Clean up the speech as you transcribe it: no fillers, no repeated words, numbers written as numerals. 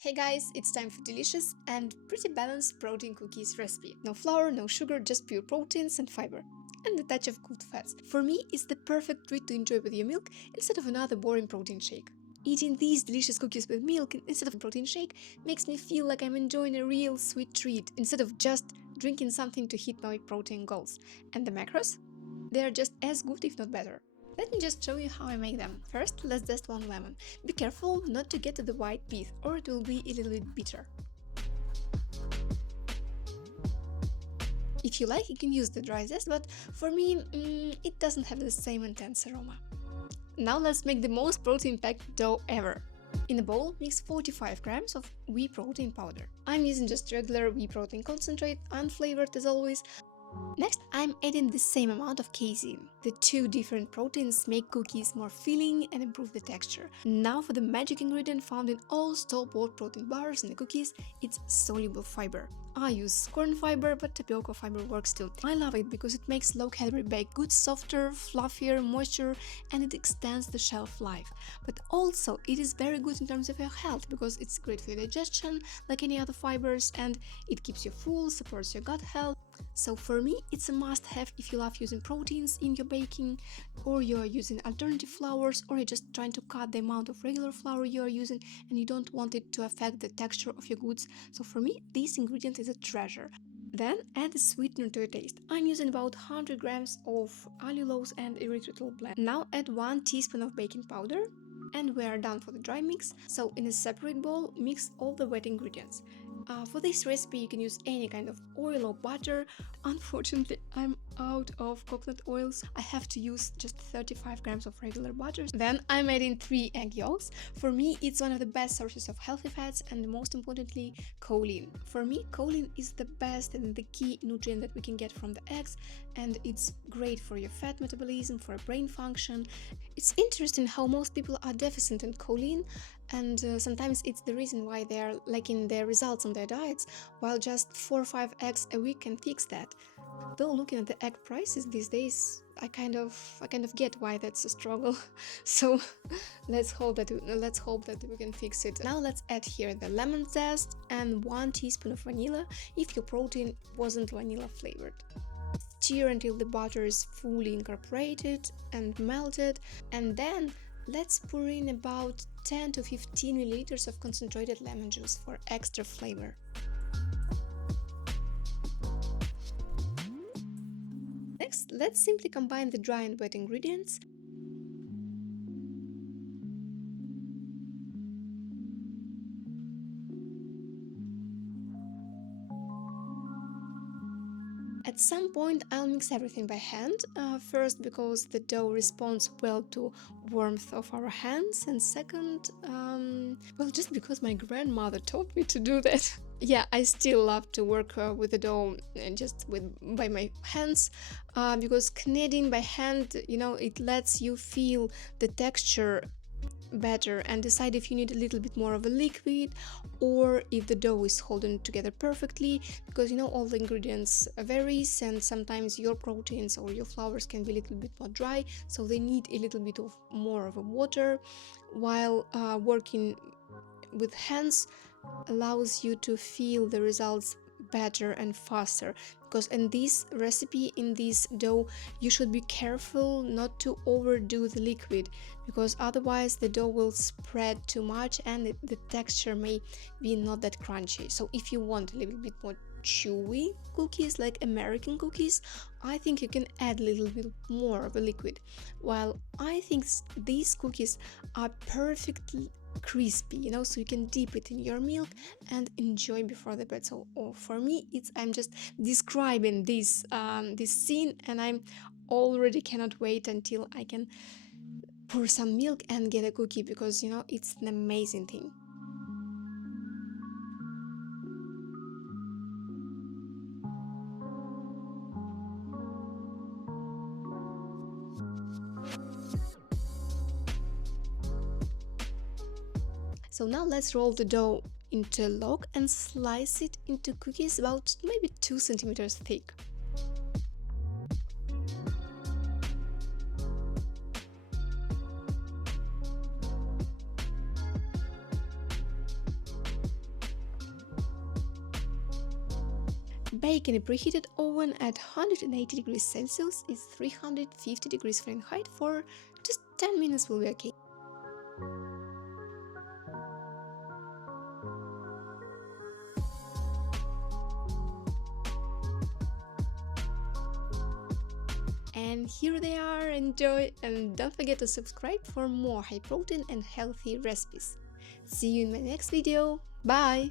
Hey guys, it's time for delicious and pretty balanced protein cookies recipe. No flour, no sugar, just pure proteins and fiber. And a touch of good fats. For me, it's the perfect treat to enjoy with your milk instead of another boring protein shake. Eating these delicious cookies with milk instead of a protein shake makes me feel like I'm enjoying a real sweet treat instead of just drinking something to hit my protein goals. And the macros? They are just as good if not better. Let me just show you how I make them. First, let's zest one lemon. Be careful not to get to the white pith or it will be a little bit bitter. If you like, you can use the dry zest, but for me, it doesn't have the same intense aroma. Now let's make the most protein-packed dough ever. In a bowl, mix 45 grams of whey protein powder. I'm using just regular whey protein concentrate, unflavored as always. Next, I'm adding the same amount of casein. The two different proteins make cookies more filling and improve the texture. Now for the magic ingredient found in all store-bought protein bars and cookies, it's soluble fiber. I use corn fiber, but tapioca fiber works too. I love it because it makes low-calorie baked goods softer, fluffier, moisture, and it extends the shelf life. But also, it is very good in terms of your health because it's great for your digestion, like any other fibers, and it keeps you full, supports your gut health. So for me, it's a must-have if you love using proteins in your baking, or you're using alternative flours, or you're just trying to cut the amount of regular flour you're using and you don't want it to affect the texture of your goods. So for me, this ingredient is a treasure. Then add a sweetener to your taste. I'm using about 100 grams of allulose and erythritol blend. Now add 1 teaspoon of baking powder. And we are done for the dry mix, so in a separate bowl, mix all the wet ingredients. For this recipe, you can use any kind of oil or butter. Unfortunately, I'm out of coconut oils. I have to use just 35 grams of regular butter. Then I'm adding 3 egg yolks. For me, it's one of the best sources of healthy fats and most importantly, choline. For me, choline is the best and the key nutrient that we can get from the eggs, and it's great for your fat metabolism, for brain function. It's interesting how most people are deficient in choline, and sometimes it's the reason why they are lacking their results on their diets, while just 4 or 5 eggs a week can fix that. Though looking at the egg prices these days, I kind of get why that's a struggle. So let's hope that we can fix it. Now let's add here the lemon zest and 1 teaspoon of vanilla if your protein wasn't vanilla flavored. Stir until the butter is fully incorporated and melted, and then let's pour in about 10 to 15 milliliters of concentrated lemon juice for extra flavor. Next, let's simply combine the dry and wet ingredients. At some point, I'll mix everything by hand, first because the dough responds well to warmth of our hands, and second, well, just because my grandmother taught me to do that. Yeah, I still love to work with the dough and just by my hands, because kneading by hand, it lets you feel the texture better and decide if you need a little bit more of a liquid or if the dough is holding together perfectly, because all the ingredients varies and sometimes your proteins or your flours can be a little bit more dry, so they need a little bit of more of a water, while working with hands allows you to feel the results better and faster, because in this recipe, in this dough, you should be careful not to overdo the liquid, because otherwise the dough will spread too much and the texture may be not that crunchy. So if you want a little bit more chewy cookies like American cookies, I think you can add a little bit more of a liquid, while I think these cookies are perfectly crispy, so you can dip it in your milk and enjoy before the bed. So for me, I'm just describing this scene, and I'm already cannot wait until I can pour some milk and get a cookie, because it's an amazing thing. So now let's roll the dough into a log and slice it into cookies about maybe 2 centimeters thick. Bake in a preheated oven at 180 degrees Celsius is 350 degrees Fahrenheit for just 10 minutes will be okay. And here they are, enjoy, and don't forget to subscribe for more high protein and healthy recipes. See you in my next video, bye!